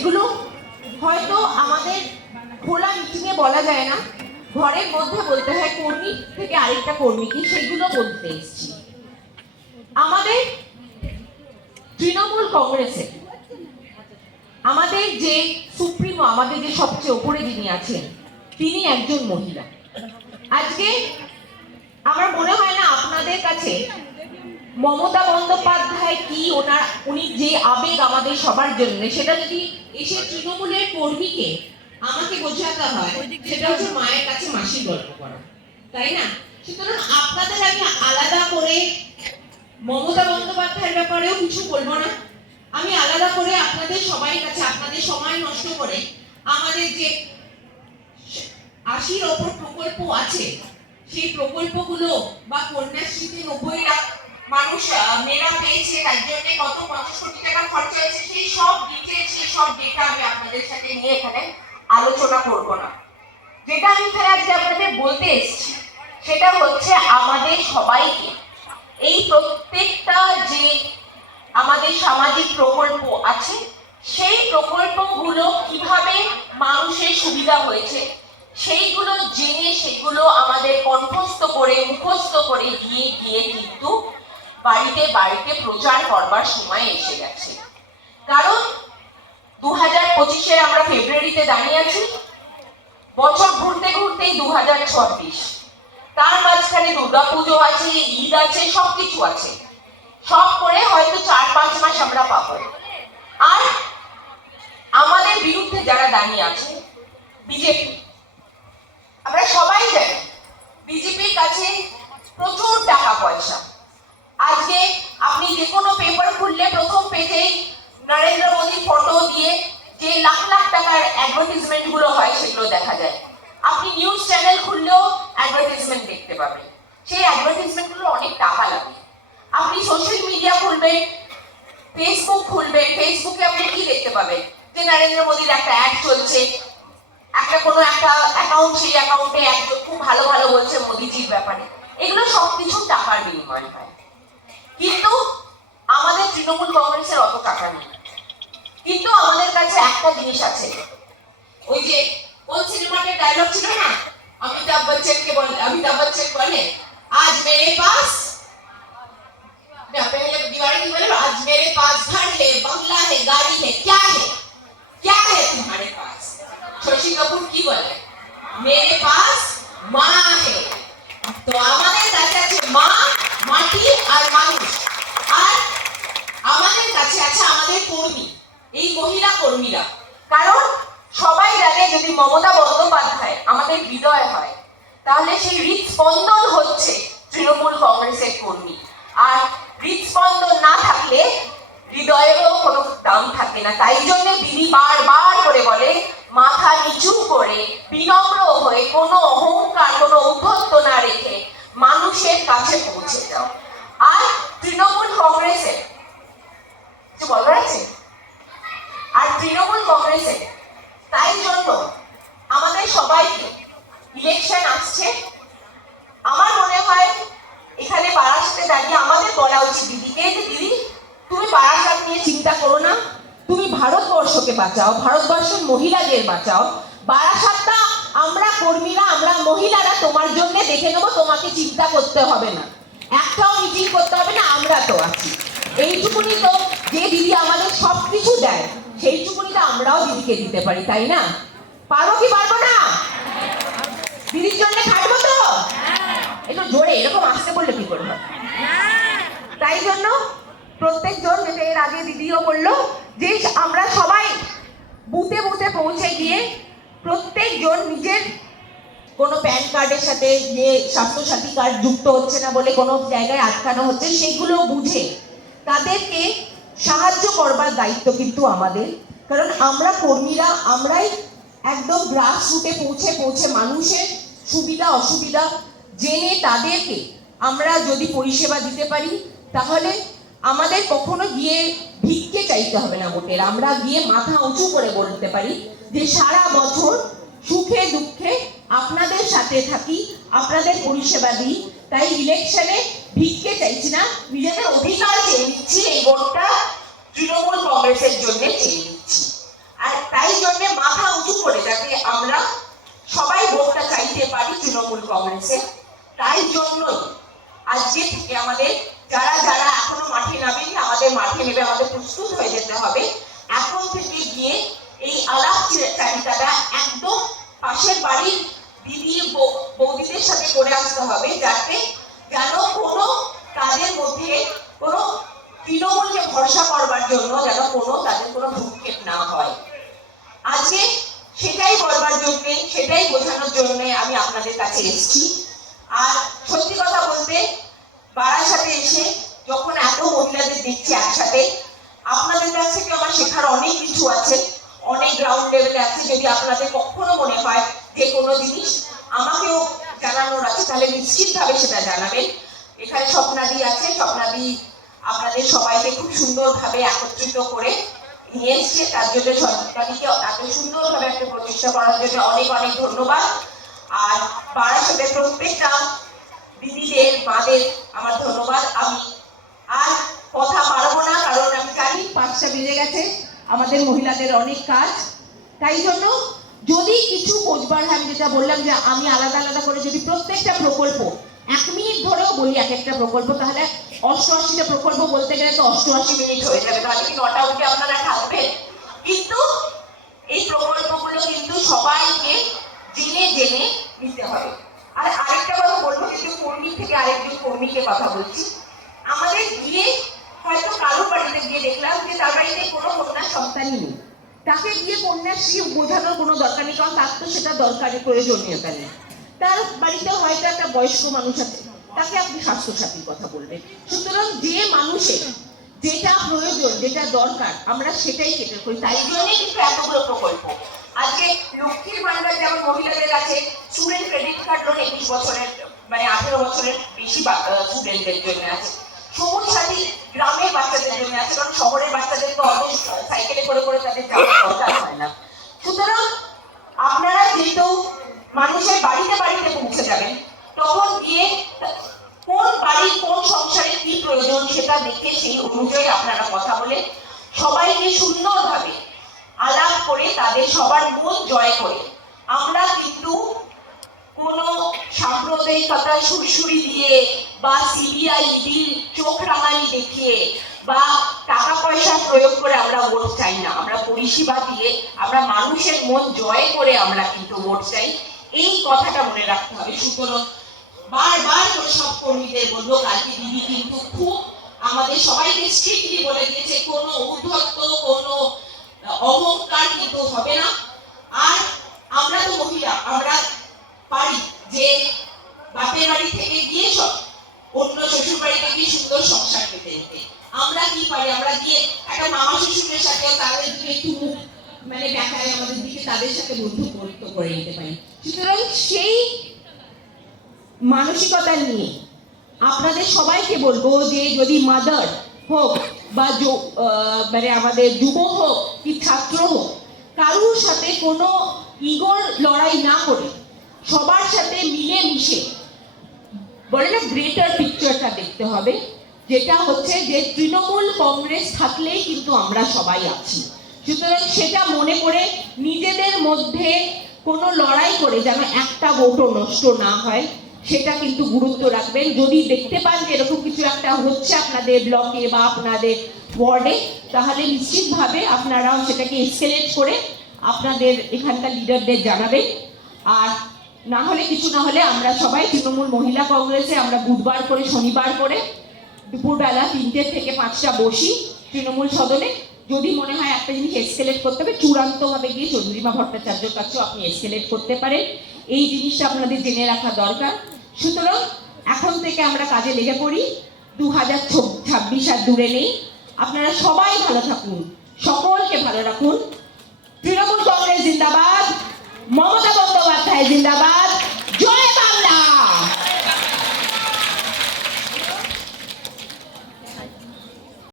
যেগুলো হয়তো আমাদের খোলা মিটিংয়ে বলা যায় না। ঘরের মধ্যে বলতে হয় কর্মী থেকে আরেকটা কর্মীকে সেগুলো বলতে এসেছি। আমাদের তৃণমূল কংগ্রেসে, আমাদের যে সুপ্রিমো, আমাদের যে সবচেয়ে ওপরে যিনি আছেন, তিনি একজন মহিলা। আজকে আমার মনে হয় না আপনাদের কাছে মমতা বন্দ্যোপাধ্যায় কি ওনার, উনি যে আবেগ আমাদের সবার জন্য, সেটা যদি এসে তৃণমূলের কর্মীকে আমাকে বোঝাতে হয়, সেটা হচ্ছে মায়ের কাছে মাসির গল্প করা। তাই না? সুতরাং আপনাদের আমি আলাদা করে মমতা বন্দ্যোপাধ্যায়ের ব্যাপারেও কিছু বলব না। আমি আলাদা করে আপনাদের সবাই কাছে, আপনাদের সময় নষ্ট করে আমাদের যে আশির ওপর প্রকল্প আছে, সেই প্রকল্পগুলো বা কন্যাশ্রীতে নব্বই লাখ মানুষ মেয়েরা পেয়েছে, তার জন্য কত, পঞ্চাশ কোটি টাকা খরচা হয়েছে, সেই সব ডিটেল সেই সব ডেটা আমি আপনাদের সাথে নিয়ে এখানে আলোচনা করব না। যেটা আমি এখানে আজকে আপনাদের বলতে এসেছি, সেটা হচ্ছে আমাদের সবাইকে এই প্রত্যেকটা যে আমাদের সামাজিক প্রকল্প আছে, সেই প্রকল্পগুলো কীভাবে মানুষের সুবিধা হয়েছে, সেইগুলো জেনে সেগুলো আমাদের কণ্ঠস্থ করে, মুখস্থ করে গিয়ে গিয়ে কিন্তু বাড়িতে বাড়িতে প্রচার করবার সময় এসে গেছে। কারণ দু হাজার পঁচিশে আমরা ফেব্রুয়ারিতে দাঁড়িয়ে আছি। বছর ঘুরতে ঘুরতেই দু হাজার ছাব্বিশ। তার মাঝখানে দুর্গাপুজো আছে, ঈদ আছে সব কিছু আছে। সব করে হয়তো চার পাঁচ মাস আমরা পাবো। আর আমাদের বিরুদ্ধে যারা দাঁড়িয়ে আছে, বিজেপি আমরা সবাই জানি বিজেপির কাছে প্রচুর টাকা পয়সা আজকে আপনি যে কোনো পেপার খুললে প্রথম পেজেই নরেন্দ্র মোদীর ফটো দিয়ে যে লাখ লাখ টাকার অ্যাডভার্টিজমেন্টগুলো হয় সেগুলো দেখা যায় আপনি নিউজ চ্যানেল খুললেও অ্যাডভার্টিজমেন্ট দেখতে পাবেন। সেই অ্যাডভার্টিজমেন্টগুলো অনেক টাকা লাগে। আপনি সোশ্যাল মিডিয়া খুলবেন ফেসবুক খুলবেন ফেসবুকে আপনি কি দেখতে পাবেন? যে নরেন্দ্র মোদীর একটা অ্যাড চলছে, একটা কোনো একটা অ্যাকাউন্ট সেই অ্যাকাউন্টে একজন খুব ভালো ভালো বলছে মোদিজির ব্যাপারে। এগুলো সবকিছু টাকার বিনিময় হয়। কিন্তু আমাদের তৃণমূল কংগ্রেসের অত টাকা নেই। কিন্তু আমাদের কাছে একটা জিনিস আছে। ওই যে কোন সিনেমাটার ডায়লগ ছিল না? অমিতাভ বচ্চনকে বলে অমিতাভ বচ্চন বলে আজ মেরে পাস ना पहले दीवारी की बोले आज मेरे पास घर है बंगला है गाड़ी है क्या है क्या है तुम्हारे पास শশী কাপুর কি বলে মেরে পাস মা হে তো আমাদের কাছে আছে মা মাটি আর মানুষ আর আমাদের কাছে আছে আমাদের কর্মী এই মহিলা কর্মীরা কারণ সবাই জানে যদি মমতা বন্দ্যোপাধ্যায় আমাদের হৃদয় হয়। তাহলে সেই হৃদস্পন্দন হচ্ছে তৃণমূল কংগ্রেসের কর্মী। আর হৃদস্পন্দন না থাকলে হৃদয়েরও কোনো দাম থাকে না। তাই জন্য দিদি বারবার করে বলে, মাথা নিচু করে, বিনম্র হয়ে কোনো অহংকার, কোনো উদ্ধত্ত না রেখে মানুষের কাছে পৌঁছে যাও আর তৃণমূল কংগ্রেসের কিছু বলার আছে আর তৃণমূল কংগ্রেসে তাই জন্য আমাদের সবাইকে ইলেকশন আসছে আমার মনে হয় এখানে বারাসাতে দাঁড়িয়ে বলা উচিত দিদিকে যে দিদি তুমি বারাসাত নিয়ে চিন্তা করো না। তুমি ভারতবর্ষকে বাঁচাও, ভারতবর্ষের মহিলাদের বাঁচাও, বারাসাতটা আমরা কর্মীরা আমরা মহিলারা তোমার জন্য দেখে নেব, তোমাকে চিন্তা করতে হবে না। একটাও মিটিং করতে হবে না, আমরা তো আছি। এইটুকুনি তো, যে দিদি আমাদের সব কিছু দেয় সেইটুকুনি তো আমরাও দিদিকে দিতে পারি, তাই না? পারব কি পারব না? দিদির জন্য খাটবো তো একটু জোরে, এরকম আসতে বললে কি করব তাই জন্য প্রত্যেকজন যেটা এর আগে দিদিও বলল যে আমরা সবাই বুথে বুথে পৌঁছে গিয়ে প্রত্যেকজন নিজের কোনো প্যান কার্ডের সাথে যে স্বাস্থ্যসাথী কার্ড যুক্ত হচ্ছে না বলে কোনো জায়গায় আটকানো হচ্ছে, সেগুলো বুঝে তাদেরকে সাহায্য করবার দায়িত্ব কিন্তু আমাদের। কারণ আমরা কর্মীরা, আমরাই একদম গ্রাস রুটে পৌঁছে পৌঁছে মানুষের সুবিধা, অসুবিধা জেনে তাদেরকে আমরা যদি পরিষেবা দিতে পারি তাহলে আমাদের কখনো গিয়ে ভিক্ষে চাইতে হবে না ভোটের আমরা গিয়ে মাথা উঁচু করে বলতে পারি যে সারা বছর সুখে দুঃখে আপনাদের সাথে থাকি, আপনাদের পরিষেবা দিই। তাই ইলেকশনে ভিক্ষে চাইছি না, নিজেদের অধিকার চেয়ে নিচ্ছি, এই ভোটটা তৃণমূল কংগ্রেসের জন্য চেয়ে নিচ্ছি। আর তাই জন্য মাথা উঁচু করে যাতে আমরা সবাই ভোটটা চাইতে পারি তৃণমূল কংগ্রেসে, তাই জন্যই আজকে থেকে আমাদের যারা যারা এখনও মাঠে নামেনি, আমাদের মাঠে নেবে আমাদের প্রস্তুত হয়ে যেতে হবে। এখন থেকে গিয়ে এই আলাপ চারিতাটা একদম পাশের বাড়ির দিদি বৌদিদের সাথে করে আসতে হবে, যাতে যেন কোনো তাদের মধ্যে কোনো তৃণমূলকে ভরসা করবার জন্য যেন কোনো তাদের কোনো ভূক্ষেপ না হয়। আজকে সেটাই বলবার জন্য, সেটাই বোঝানোর জন্য আমি আপনাদের কাছে এসেছি। আর সত্যি কথা বলতে বারাসাতে এসে যখন এত মহিলাদের দেখছি একসাথে, আপনাদের কাছ থেকে আমার শেখার অনেক কিছু আছে, অনেক গ্রাউন্ড লেভেলে আছে, যদি আপনাদের কখনো মনে হয় যে কোনো জিনিস আমাকেও জানানোর আছে, তাহলে নিশ্চিতভাবে সেটা জানাবেন। এখানে স্বপ্নাদি আছে, স্বপ্নাদি আপনাদের সবাইকে খুব সুন্দরভাবে একত্রিত করে নিয়ে এসছে। তার জন্য সরকারিকে এত সুন্দরভাবে একটা প্রচেষ্টা করার জন্য অনেক অনেক ধন্যবাদ। আর বারাসাতে প্রত্যেকটা দিদিদের মাদের আমার ধন্যবাদ। আমি আর কথা পারব না, কারণ আমি জানি পাঁচটা বেজে গেছে। আমাদের মহিলাদের অনেক কাজ। তাই জন্য যদি কিছু বোঝবার হয়, আমি যেটা বললাম যে আমি আলাদা আলাদা করে যদি প্রত্যেকটা প্রকল্প, এক মিনিট ধরেও বলি এক একটা প্রকল্প, তাহলে অষ্টআশিটা প্রকল্প বলতে গেলে তো অষ্টআশি মিনিট হয়ে যাবে। তাহলে কি নটা অবধি আপনারা থাকবেন কিন্তু এই প্রকল্পগুলো কিন্তু সবাইকে জেনে জেনে নিতে হবে। আর আরেকটা কথা বলব কিন্তু কর্মী থেকে আরেকজন কর্মীকে কথা বলছি। আমাদের গিয়ে হয়তো কারোর বাড়িতে গিয়ে দেখলাম যে তার বাড়িতে কোনো কন্যা সন্তানই নেই। তাকে গিয়ে কন্যাশ্রী বোঝানোর কোনো দরকার নেই, কারণ তার তো সেটা দরকারি, প্রয়োজনীয়তা নেই। তার বাড়িতে হয়তো একটা বয়স্ক মানুষ আছে, তাকে আপনি স্বাস্থ্যসাথীর কথা বলবেন। সুতরাং যে মানুষের যেটা প্রয়োজন, যেটা দরকার, আমরা সেটাই কেটে করি। তাই জন্যই কিন্তু এতগুলো প্রকল্প। আজকে লক্ষ্মীর ভান্ডার যেমন মহিলাদের আছে স্টুডেন্ট ক্রেডিট কার্ড লোন একুশ বছরের মানে আঠেরো বছরের বেশি স্টুডেন্টদের জন্য আছে। সবুজ সাথী গ্রামের বাচ্চাদের জন্য আছে, কারণ শহরের বাচ্চাদের তো অনেক সাইকেলে করে করে তাদের যাওয়ার দরকার হয় না সুতরাং আপনারা যেহেতু মানুষের বাড়িতে বাড়িতে পৌঁছে যাবেন তখন গিয়ে কোন বাড়ির কোন সংসারে কি প্রয়োজন সেটা দেখে সেই অনুযায়ী আপনারা কথা বলে সবাইকে সুন্দরভাবে আলাপ করে তাদের সবার মন জয় করে। আমরা কিন্তু কোনো সাম্প্রদায়িকতা সুরসুরি দিয়ে বা সিবিআই ইডির চোখ রাঙানি দেখিয়ে বা টাকা পয়সা প্রয়োগ করে আমরা ভোট চাই না। আমরা পরিষেবা দিয়ে আমরা মানুষের মন জয় করে আমরা কিন্তু ভোট চাই। এই কথাটা মনে রাখতে হবে। সুতরাং বারবার করে সব কর্মীদের বলব, কালকে দিদি কিন্তু খুব আমাদের সবাইকে স্ট্রিক্টলি বলে দিয়েছে, কোনো উদ্ধত্ত কোনো অহংকার কিন্তু হবে না। আর আমরা তো মহিলা, আমরা পারি যে বাপের বাড়ি থেকে গিয়ে সব অন্য শ্বশুর বাড়িতে গিয়ে সুন্দর সংসার পেতে আমরা কি পারি? আমরা গিয়ে একটা মামা শ্বশুরের সাথে তাদের দিকে একটু মুখ মানে দেখায়, আমাদের দিকে তাদের সাথে বন্ধুত্ব করে নিতে পারি। সুতরাং সেই মানসিকতা নিয়ে আপনাদের সবাইকে বলব যে যদি মাদার হোক বা মানে আমাদের যুব হোক কি ছাত্র হোক, কারুর সাথে কোনো ইগোর লড়াই না করে, সবার সাথে মিলে মিশে বলে না গ্রেটার পিকচারটা দেখতে হবে, যেটা হচ্ছে যে তৃণমূল কংগ্রেস থাকলেই কিন্তু আমরা সবাই আছি। সুতরাং সেটা মনে করে নিজেদের মধ্যে কোনো লড়াই করে যেন একটা ভোটও নষ্ট না হয়। সেটা কিন্তু গুরুত্ব রাখবেন। যদি দেখতে পান যে এরকম কিছু একটা হচ্ছে আপনাদের ব্লকে বা আপনাদের ওয়ার্ডে, তাহলে নিশ্চিতভাবে আপনারাও সেটাকে এক্সেলেট করে আপনাদের এখানকার লিডারদের জানাবেন। আর না হলে কিছু না হলে আমরা সবাই তৃণমূল মহিলা কংগ্রেসে আমরা বুধবার করে, শনিবার করে দুপুরবেলা তিনটে থেকে পাঁচটা বসি তৃণমূল সদনে। যদি মনে হয় একটা জিনিস এসকেলেট করতে হবে, চূড়ান্তভাবে গিয়ে চন্দ্রিমা ভট্টাচার্যর কাছেও আপনি এসকেলেট করতে পারেন। এই জিনিসটা আপনাদের জেনে রাখা দরকার। সুতরাং এখন থেকে আমরা কাজে লেগে পড়ি। দু হাজার ছাব্বিশ আর দূরে নেই। আপনারা সবাই ভালো থাকুন। সকলকে ভালো রাখুন। তৃণমূল কংগ্রেস জিন্দাবাদ। মমতা বন্দ্যোপাধ্যায় জিন্দাবাদ।